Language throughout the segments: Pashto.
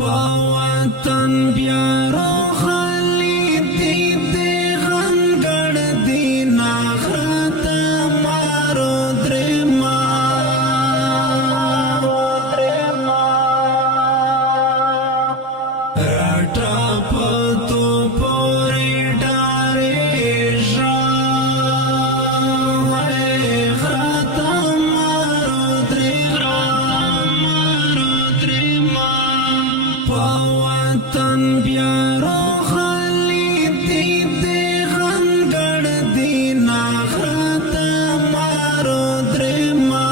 وطن بیا روخلی دی دی غنگڑ دی ناغرات مارو درما راٹا پتو پوری ڈاری شا غرات مارو درما وطن بیا روخلی دی دی غنگڑ دی ناغرات مارو درما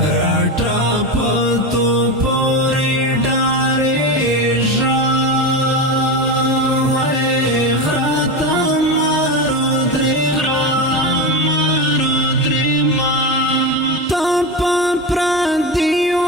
راٹا پتو پوری ڈاری شا غرات مارو درما پا پردیو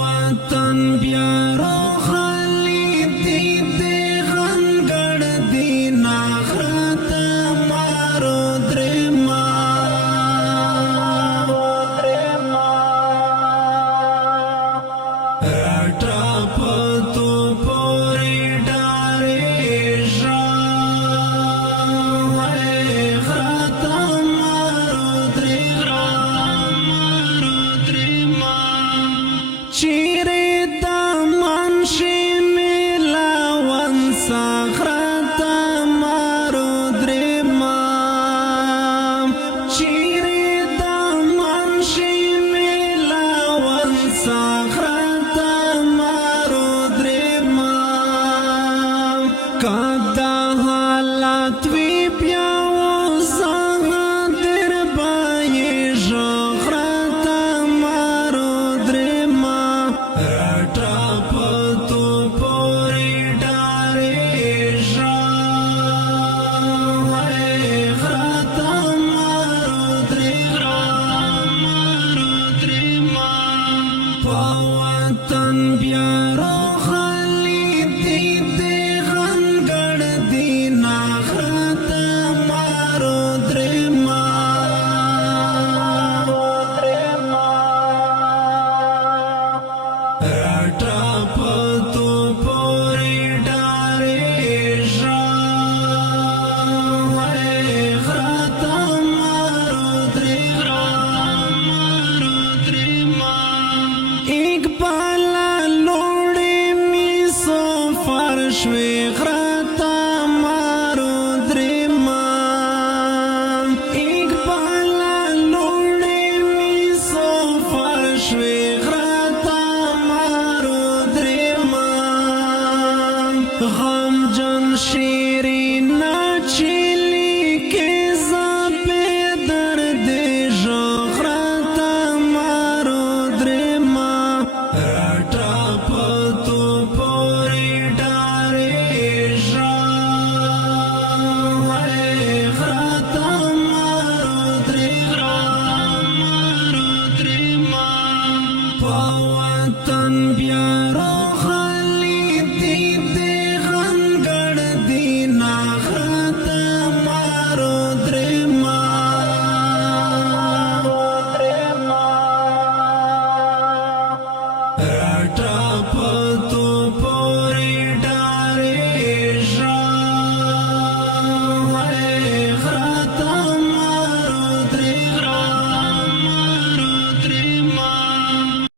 وطن بیا روخلی دی غنګړ دی ناخرت مارو درما راټا پتو پوری ډارې شا غرت مارو درما چیرې د منشي ملاون سخرت مارو درما چیرې د منشي ملاون سخرت مارو درما کدا حالات وی بیا در بای ژغرت مارو درما راټا پتو پوری ډارې شا غرت مارو درما په وطن بیا روخلی دی غنګړ دی ناخرت مارو درما راټا پتو پوری ډارې شا غرت مارو درما اقبال لوړې می سفر شوي غرت مارو درما اقبال لوړې می سفر شوي غرت مارو درما غم جن شیرین چلی کې زپې درد ژغرت مارو درما راټا پتو پوری ډارې شا غرت مارو درما په وطن بیا